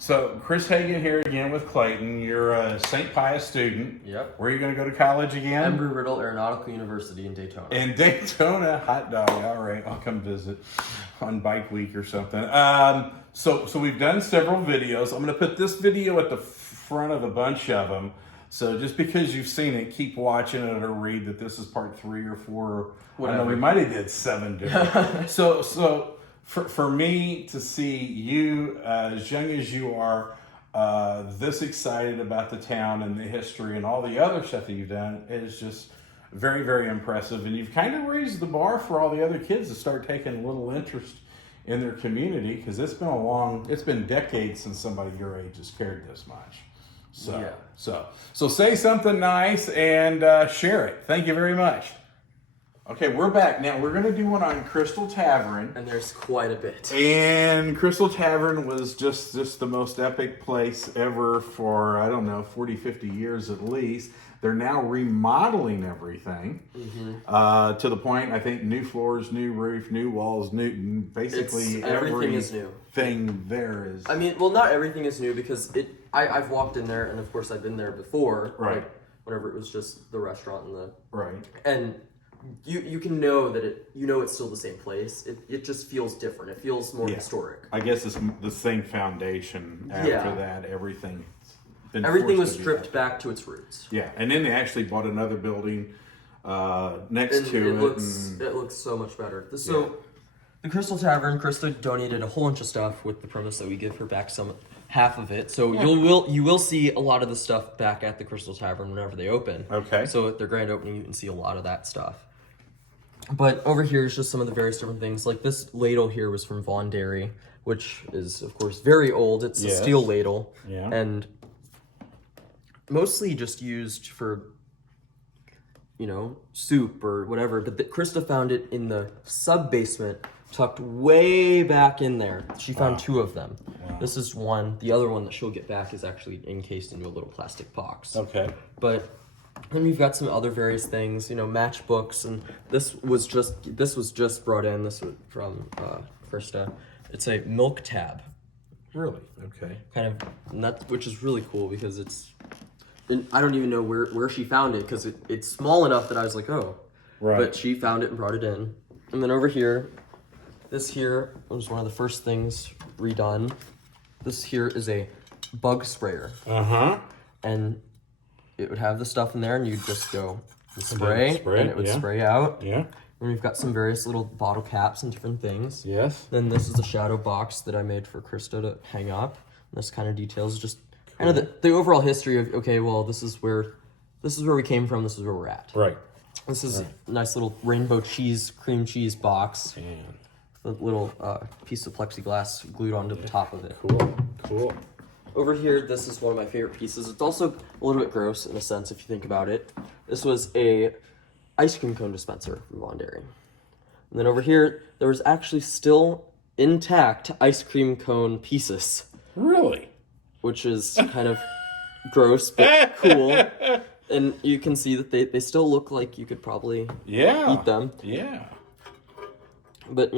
So, Chris Hagan here again with Clayton. You're a St. Pius student. Yep. Where are you going to go to college again? Embry-Riddle Aeronautical University in Daytona. In Daytona, hot dog. All right, I'll come visit on Bike Week or something. So we've done several videos. I'm going to put this video at the front of a bunch of them. So just because you've seen it, keep watching it or read that this is part 3 or 4. Whatever. I don't know, we might have did 7 different. So for me to see you as young as you are, this excited about the town and the history and all the other stuff that you've done is just very, very impressive. And you've kind of raised the bar for all the other kids to start taking a little interest in their community, because it's been decades since somebody your age has cared this much. So say something nice and share it. Thank you very much. Okay, we're back now. We're going to do one on Crystal Tavern. And there's quite a bit. And Crystal Tavern was just the most epic place ever for, I don't know, 40, 50 years at least. They're now remodeling everything to the point, I think, new floors, new roof, new walls, basically everything is new. Thing there is. I mean, well, not everything is new, because I've walked in there, and of course I've been there before. Right. Like, whenever it was just the restaurant and the... Right. And you can know that it's still the same place. It just feels different. It feels more historic. I guess it's the same foundation after that. Everything was stripped back to its roots. Yeah, and then they actually bought another building next to it. It looks so much better. The Crystal Tavern, Krista donated a whole bunch of stuff with the premise that we give her back half of it. So you will see a lot of the stuff back at the Crystal Tavern whenever they open. Okay. So at their grand opening, you can see a lot of that stuff. But over here is just some of the various different things. Like this ladle here was from Vaughn Dairy, which is, of course, very old. It's a steel ladle. Yeah. And mostly just used for, soup or whatever. But Krista found it in the sub-basement, tucked way back in there. She found 2 of them. Wow. This is one. The other one that she'll get back is actually encased into a little plastic box. Okay. But then we've got some other various things, matchbooks, and this was just brought in. This was from Krista. It's a milk tab. Really? Okay. Which is really cool, because I don't even know where she found it, because it's small enough that I was like, oh. Right. But she found it and brought it in. And then over here, this here was one of the first things redone. This here is a bug sprayer. Uh-huh. And it would have the stuff in there, and you'd just go and spray, and it would spray out. Yeah. And we've got some various little bottle caps and different things. Yes. Then this is a shadow box that I made for Krista to hang up. And this kind of details just kind of the overall history of, okay, well, this is where we came from, this is where we're at. Right. This is a nice little rainbow cream cheese box. With a little piece of plexiglass glued onto the top of it. Cool. Over here, this is one of my favorite pieces. It's also a little bit gross in a sense if you think about it. This was a ice cream cone dispenser from Vaughn Dairy. And then over here, there was actually still intact ice cream cone pieces. Really? Which is kind of gross, but cool. And you can see that they still look like you could probably eat them. Yeah. But,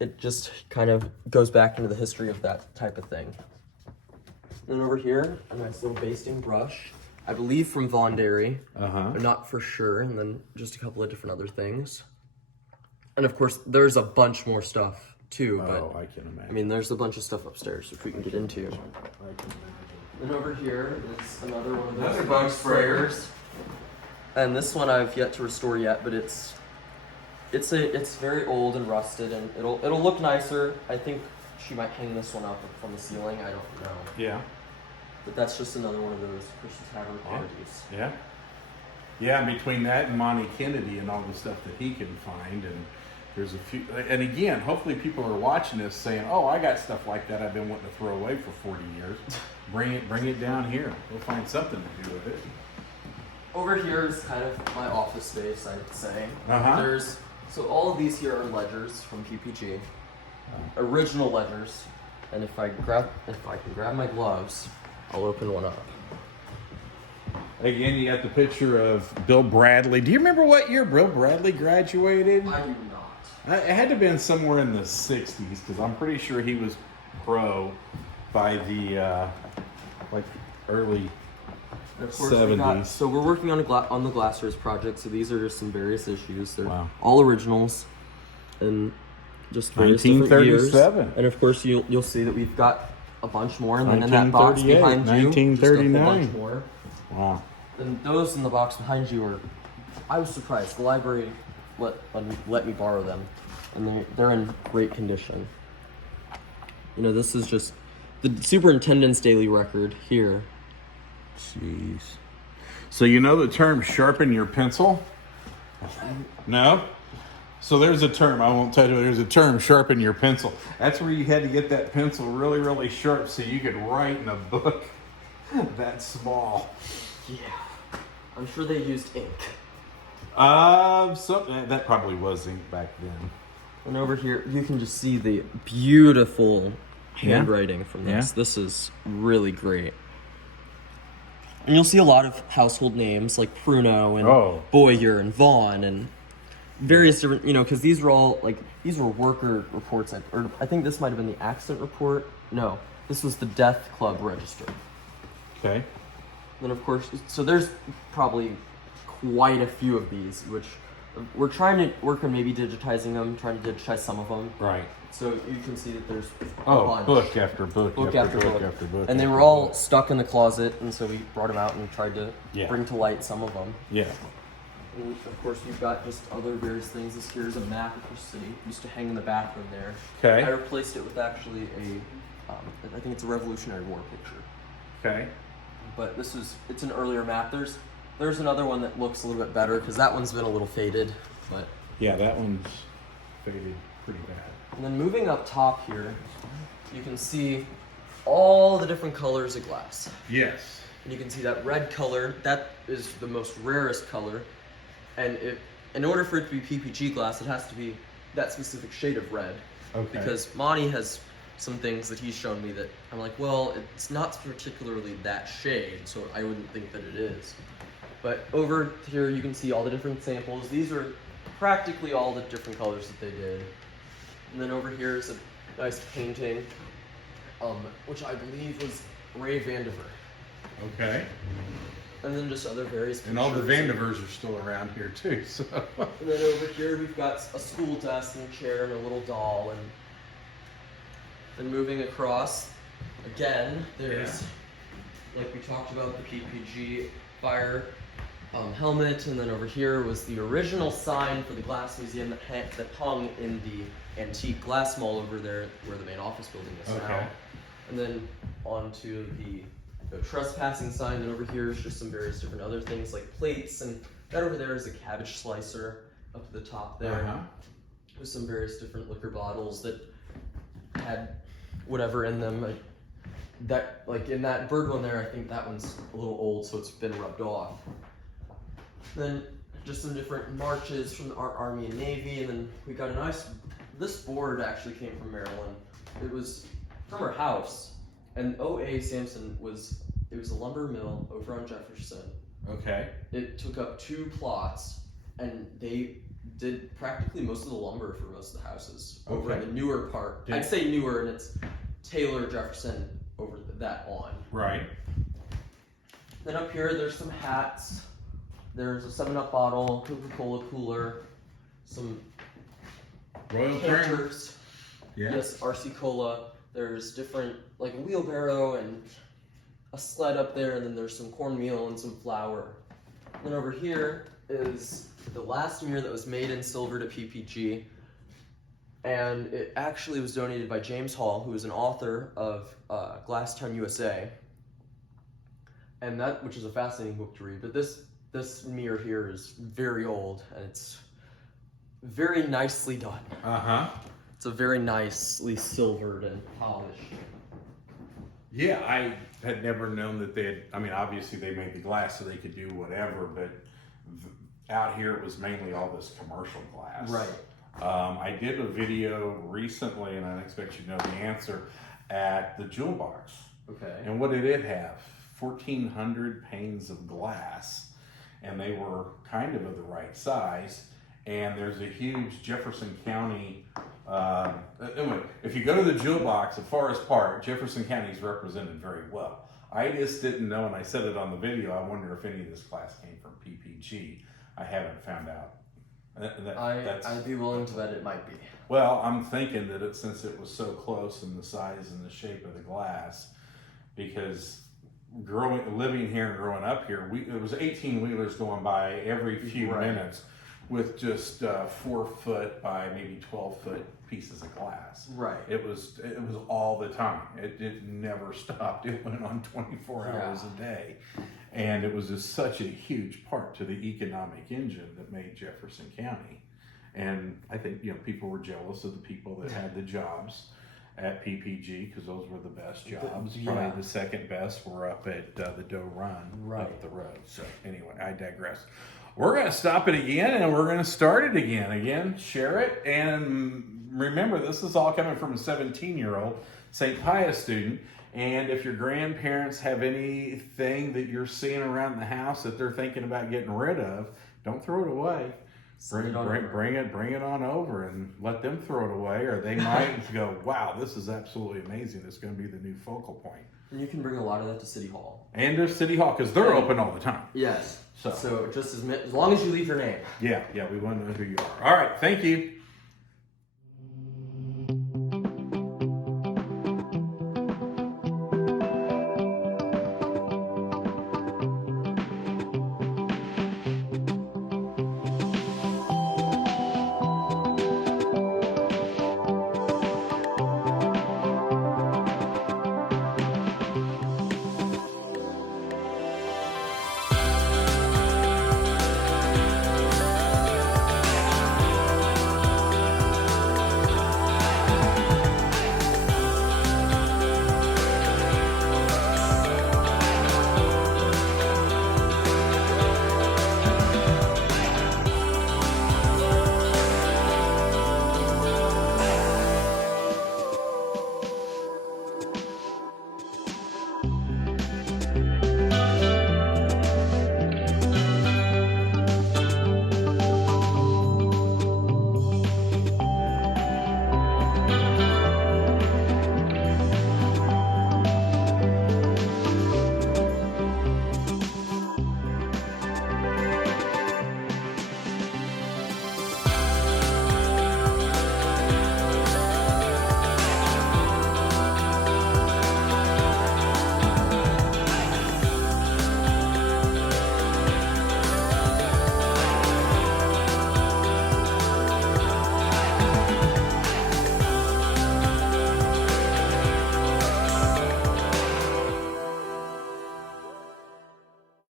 it just kind of goes back into the history of that type of thing. And over here, a nice little basting brush. I believe from Vaughn Dairy, but not for sure. And then just a couple of different other things. And of course, there's a bunch more stuff too. But I can imagine. I mean, there's a bunch of stuff upstairs which we can get into. And over here is another one of those bug sprayers. And this one I've yet to restore yet, but it's very old and rusted, and it'll look nicer. I think she might hang this one up from the ceiling. I don't know. Yeah. But that's just another one of those Crystal Tavern oddities. Yeah. Yeah, between that and Monty Kennedy and all the stuff that he can find, and there's a few, and again, hopefully people are watching this saying, oh, I got stuff like that I've been wanting to throw away for 40 years. Bring it down here. We'll find something to do with it. Over here is kind of my office space, I'd say. So all of these here are ledgers from PPG. Original ledgers. And if I can grab my gloves, I'll open one up. Again, you got the picture of Bill Bradley. Do you remember what year Bill Bradley graduated? I do not. It had to have been somewhere in the 60s, because I'm pretty sure he was pro by the like early And of course, 70s. so we're working on on the Glassers project. So these are just some various issues. They're Wow. all originals, and just various different years. 1937. And of course, you'll see that we've got a bunch more, and then in that box behind you, just a whole bunch more. Wow. And those in the box behind you are, I was surprised. The library let me borrow them, and they're in great condition. You know, this is just the superintendent's daily record here. Jeez. So you know the term sharpen your pencil? No? So there's a term, I won't tell you, there's a term, sharpen your pencil. That's where you had to get that pencil really, really sharp so you could write in a book that small. Yeah. I'm sure they used ink. That probably was ink back then. And over here, you can just see the beautiful handwriting from this. Yeah. This is really great. And you'll see a lot of household names like Pruno and Boyer and Vaughn and various different, you know, because these were all these were worker reports. Or I think this might have been the accident report. No, this was the death club register. Okay. Then of course, so there's probably quite a few of these, which we're trying to work on maybe digitizing them, trying to digitize some of them. Right. So you can see that there's a bunch. Book after book, Book after after book, book. after book. And they after were all book. stuck in the closet, and so we brought them out and tried to bring to light some of them. Yeah. And of course, you've got just other various things. This here is a map of the city. It used to hang in the bathroom there. Okay. I replaced it with actually I think it's a Revolutionary War picture. Okay. But it's an earlier map. There's another one that looks a little bit better because that one's been a little faded, but. Yeah, that one's faded pretty bad. And then moving up top here, you can see all the different colors of glass. Yes. And you can see that red color, that is the most rarest color. And in order for it to be PPG glass, it has to be that specific shade of red. Okay. Because Monty has some things that he's shown me that I'm like, well, it's not particularly that shade, so I wouldn't think that it is. But over here, you can see all the different samples. These are practically all the different colors that they did. And then over here is a nice painting, which I believe was Ray Vandiver. Okay. And then just other various pictures. And all the Vandivers are still around here too, so. And then over here we've got a school desk and a chair and a little doll. And then moving across, again, there's, like we talked about, the PPG fire helmet. And then over here was the original sign for the Glass Museum that hung in the antique glass mall over there where the main office building is now. And then onto the trespassing sign, and over here is just some various different other things like plates, and that over there is a cabbage slicer up at the top there with some various different liquor bottles that had whatever in them. That, like in that bird one there, I think that one's a little old, so it's been rubbed off. Then just some different marches from the Army and Navy, and then we got a nice, this board actually came from Maryland. It was from her house. And O.A. Sampson it was a lumber mill over on Jefferson. Okay. It took up 2 plots, and they did practically most of the lumber for most of the houses over in the newer part. Yeah. I'd say newer, and it's Taylor, Jefferson, over that on. Right. Then up here, there's some hats. There's a 7-Up bottle, Coca-Cola cooler, some Royal canters. Yeah. Yes, RC Cola. There's different, like a wheelbarrow and a sled up there, and then there's some cornmeal and some flour. And then over here is the last mirror that was made in silver to PPG, and it actually was donated by James Hall, who is an author of Glass Town USA, and that, which is a fascinating book to read. But this mirror here is very old, and it's very nicely done. It's a very nicely silvered and polished. Yeah, I had never known that they had, I mean, obviously they made the glass so they could do whatever, but out here it was mainly all this commercial glass. Right. I did a video recently, and I expect you to know the answer, at the Jewel Box. Okay. And what did it have? 1,400 panes of glass, and they were kind of the right size. and there's a huge Jefferson County. Anyway, if you go to the Jewel Box at Forest Park, Jefferson County is represented very well. I just didn't know, and I said it on the video, I wonder if any of this class came from PPG. I haven't found out. I'd be willing to bet it might be. Well, I'm thinking that since it was so close in the size and the shape of the glass, because living here and growing up here, there was 18-wheelers going by every few minutes with just 4-foot by maybe 12-foot pieces of glass. Right. It was all the time. It never stopped. It went on 24 hours a day. And it was just such a huge part to the economic engine that made Jefferson County. And I think, people were jealous of the people that had the jobs at PPG because those were the best jobs. Probably the second best were up at the Doe Run up the road. So anyway, I digress. We're going to stop it again, and we're going to start it again. Again, share it. And remember, this is all coming from a 17-year-old St. Pius student. And if your grandparents have anything that you're seeing around the house that they're thinking about getting rid of, don't throw it away. Bring it on over and let them throw it away, or they might go, wow, this is absolutely amazing. It's going to be the new focal point. And you can bring a lot of that to City Hall. And there's City Hall, because they're open all the time. Yes. So just as long as you leave your name. Yeah, we want to know who you are. All right, thank you.